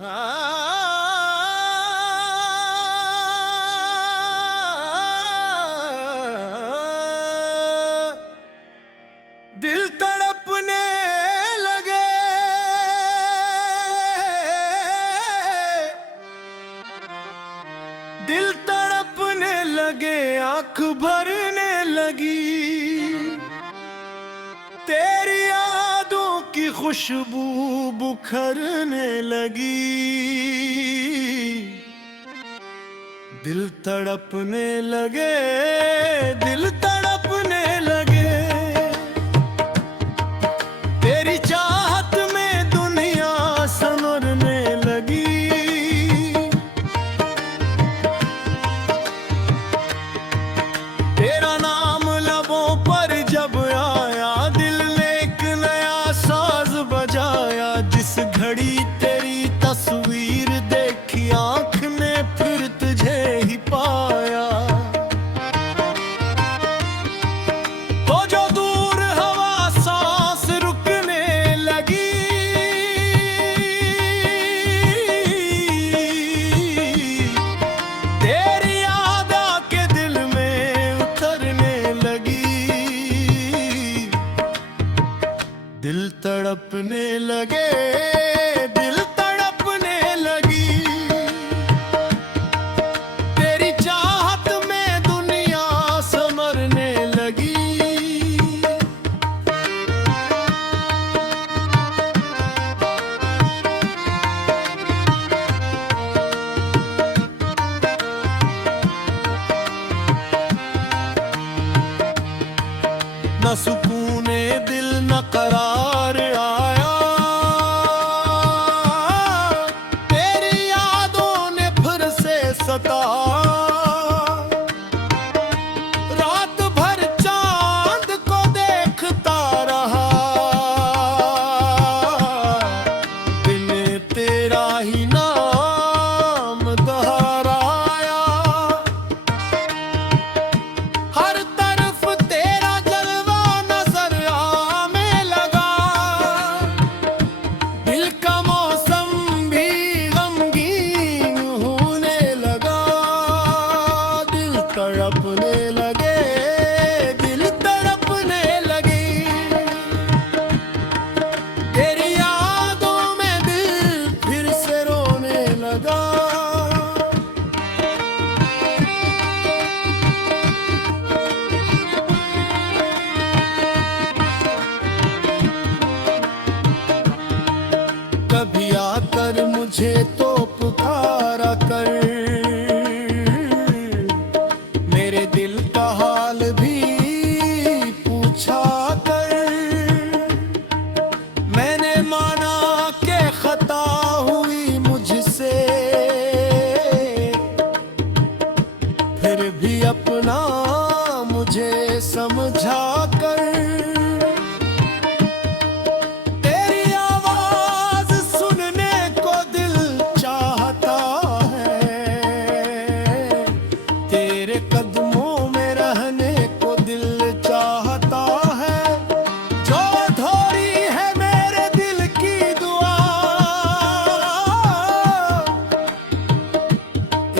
दिल तड़पने लगे, दिल तड़पने लगे, आंख भरने लगी, तेरी यादों की खुशबू बुखरने लगी। दिल तड़पने लगे, दिल तड़पने लगे, तेरी चाहत में दुनिया संवरने लगी। तेरा नाम लबों पर जब आया, दिल ने एक नया साज बजाया। जिस घड़ी तेरी तस्वीर देखी, आंख ने फिर तुझे ही पाया। तो जो दूर हवा सांस रुकने लगी, तेरी याद आके दिल में उतरने लगी। दिल तड़पने लगे, दिल तड़पने लगी, तेरी चाहत में दुनिया संवरने लगी। न सुकूने दिल न करार आया, तेरी यादों ने फिर से सताया। रात भर चांद को देखता रहा, दिन तेरा ही नाम दोहराया। हर तरफ तेरा जलवा नजर आने लगा, दिल का मौसम भी गमगीन होने लगा। दिल तड़पने लगे, दिल तड़पने लगे, तेरी यादों में दिल फिर से रोने लगा। कभी आकर मुझे तो पुकारा कर, मेरे दिल का हाल भी पूछा कर। मैंने माना कि खता हुई मुझसे, फिर भी अपना मुझे समझा कर। तेरी आवाज सुनने को दिल चाहता है, तेरे कदमों में रहने को दिल चाहता है। जो अधूरी है मेरे दिल की दुआ,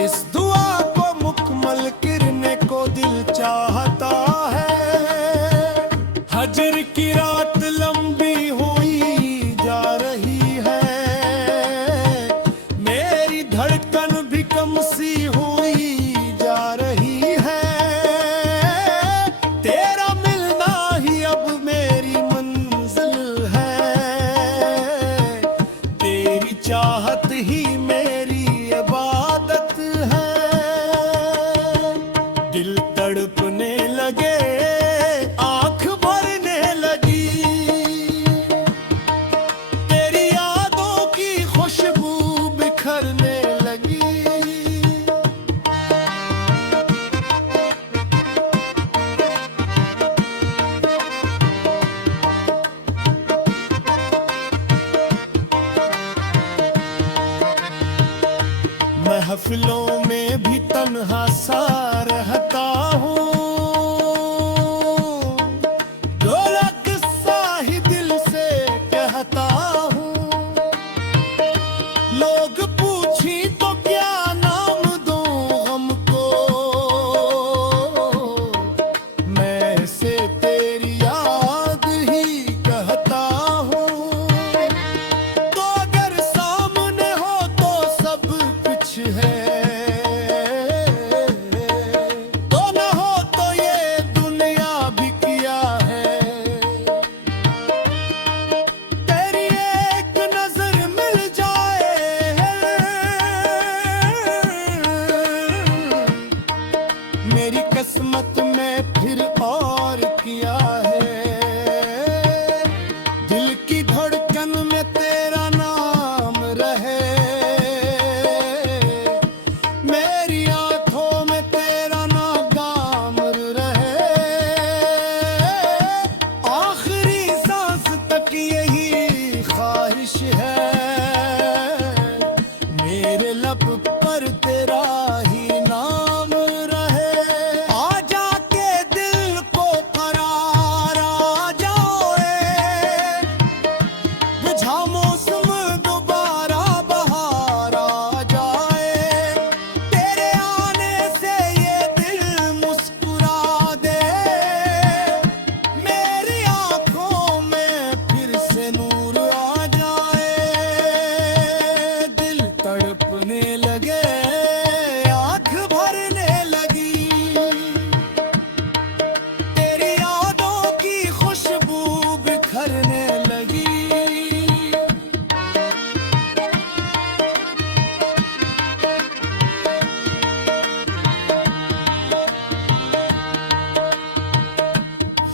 इस दुआ को मुकम्मल करने को दिल चाहता है। हजर की रात लंबी हुई जा रही है, मेरी धड़कन भी कम सी हुई जा रही है। तेरा मिलना ही अब मेरी मंजिल है, तेरी चाहत ही मेरी इबादत है। दिल तड़पने लगे, आंख भरने लगी, तेरी यादों की खुशबू बिखरने लगी। महफिलों में भी तन्हा सा रहता हूँ, ढोलक सा ही दिल से कहता हूँ। लोग मेरे लब पर तेरा ही नाम रहे। आ जाके दिल को करार आ जाए, बुझा मौसम दोबारा बहार आ जाए। तेरे आने से ये दिल मुस्कुरा दे, मेरी आंखों में फिर से नूर आ जाए। दिल तड़पने लगे, आंख भरने लगी, तेरी यादों की खुशबू बिखरने लगी।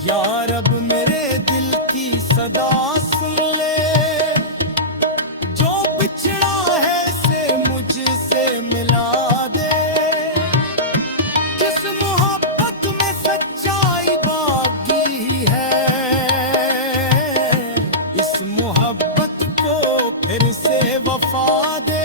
यार अब मेरे दिल की सदा सुन ले, जो बिछड़ा है से मुझसे मिला दे। जिस मोहब्बत में सच्चाई बाकी है, इस मोहब्बत को फिर से वफा दे।